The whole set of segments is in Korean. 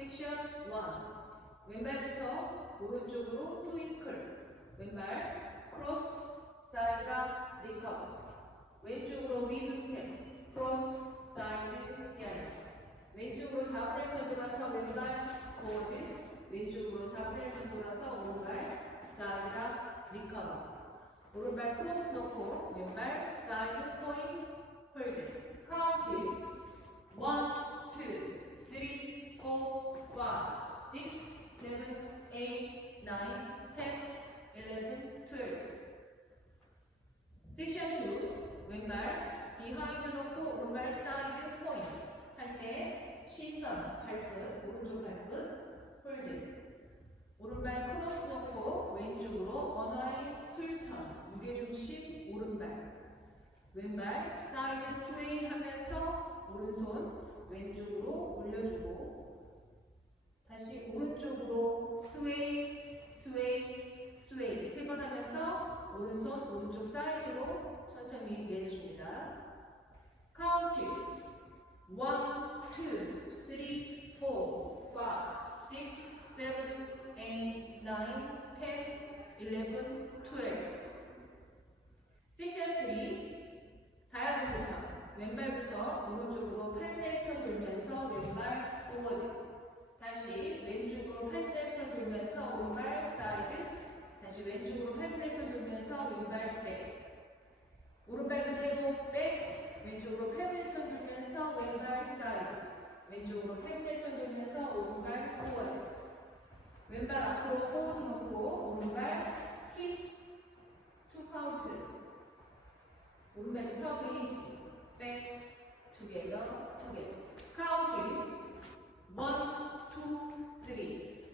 섹션 1 왼발부터 오른쪽으로 트윙클 왼발 크로스 사이드라 리커버 왼쪽으로 미드 스텝 크로스 사이드 피아노 왼쪽으로 4분의 1 돌아서 왼발 포워드 왼쪽으로 4분의 1 돌아서 오른발 사이드라 리커버 오른발 크로스 놓고 왼발 사이드 포인 홀드 카운트 1, 2, 3, 4, 5, 6, 7, 8, 9, 10, 11, 12 섹션 2 왼발 비하인드 놓고 오른발 사이드 포인트 할때 시선 발끝 오른쪽 발끝 홀드. 오른발 크로스 놓고 왼쪽으로 원하인 풀턴 무게중심 오른발. 왼발 사이드 스웨이 하면서 오른손 왼쪽으로 올려주고 하면서 오른손 오른쪽 사이드로 천천히 내려줍니다. 카운트 1, 2, 3, 4, 5, 6, 7, 8, 9, 10, 11, 12 섹션 3 다이아몬드 턴 왼발부터 오른쪽으로 팔레턴 돌면서 왼발 포워드 다시 왼쪽으로 팔레턴 돌면서 오른발 사이드 다시 왼쪽으로 팔레턴 돌면서 왼발 백 오른발 그대로 백 왼쪽으로 팔레턴 돌면서 왼발 사이드 왼쪽으로 팔레턴 돌면서 오른발 포워드 왼발 앞으로 포워드 놓고 오른발 힙투 카운트 오른발부터 베이지 백 투게더 투게더 카운트 1, 2, 3, 4,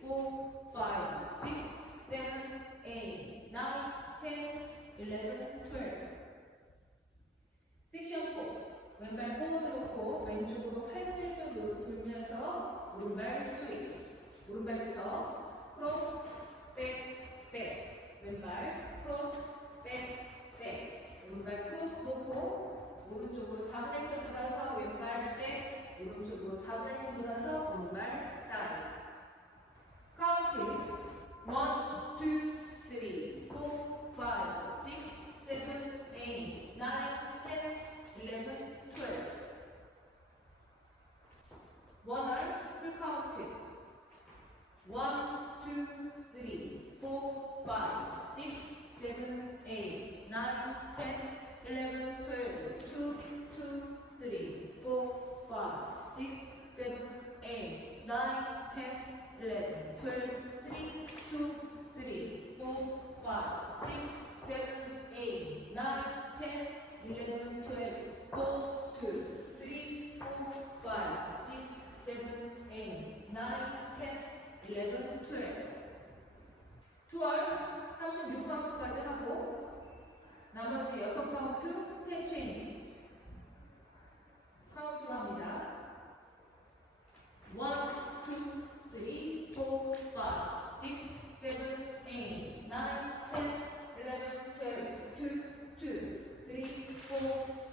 5, 6, 7, 8, 9, 10, 11, 12 섹션 4 왼발 포워드 놓고 왼쪽으로 팔들도 돌면서 오른발 스윗 오른발부터 크로스 백백 왼발 크로스 백백 오른발 크로스 놓고 오른쪽으로 4분의 1 돌아서 왼발 백 오른쪽으로 4분의 1 돌아서 오른발 사이드 카운팅 1, 2, 3, 4, 5, 6, 7, 8, 9, 10, 11, 12 원알 풀 카운트 1, 2, 3, 4, 5, 6, 7, 8, 9,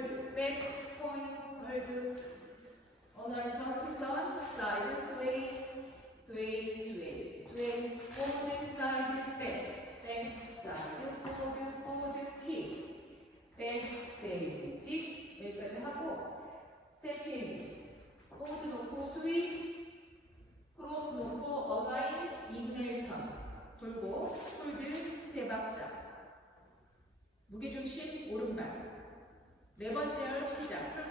30 back, point, hold, on a donkey turn, side, sway, sway, sway, sway, forward, side, back, back, side, forward, forward, kick, back, back, 직 여기까지 하고, 셋 체인지, forward 놓고, sway, 크로스 놓고, 어가인, 인넬 턴, 돌고, 홀드, 세 박자, 무게중심, 오른발, 네 번째 열 시작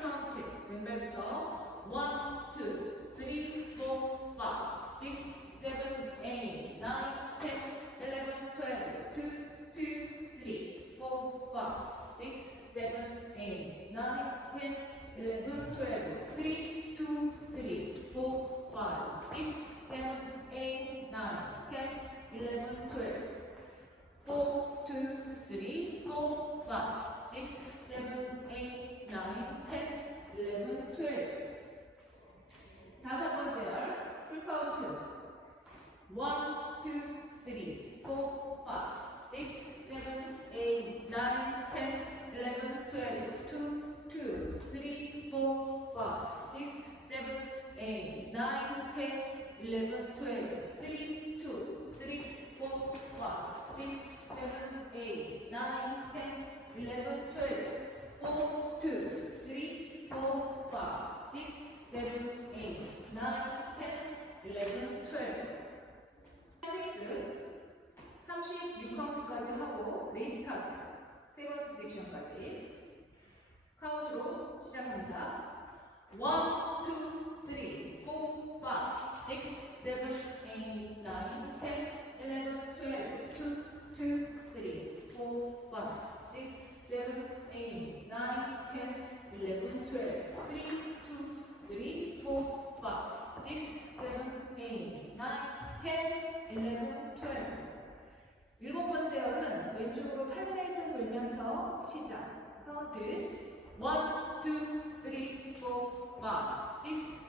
11, 12, 3, 2, 3, 4, 5, 6, 7, 8, 9, 10, 11, 12, 4, 2, 3, 4, 5, 6, 7, 8, 9, 10, 11, 12. 6, 36까지 하고 레이스카트 세 번째 섹션까지 카운트로 시작합니다. 1, 2, 3. 4, 5, 6, 7, 8, 9, 10, 11, 12, 2, 2, 3, 4, 5, 6, 7, 8, 9, 10, 11, 12, 3, 2, 3, 4, 5, 6, 7, 8, 9, 10, 11, 12. 일곱 번째 열은 왼쪽으로 8분의 1도 돌면서 시작. 카운트. 1, 2, 3, 4, 5, 6,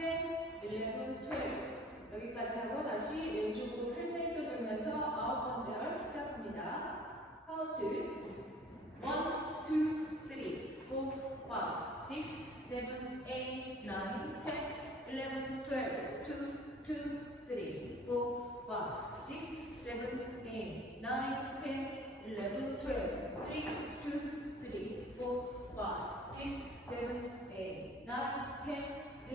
10, 11, 12 여기까지 하고 다시 왼쪽으로 팬레이트 돌면서 아홉 번째 열 시작합니다. 카운트 1, 2, 3, 4, 5, 6, 7, 8, 9, 10, 11, 12, 2, 2, 3, 4, 5, 6, 7, 8, 9, 10, 11, 12, 3, 2, 3, 4, 5, 6, 7, 8, 9, 10,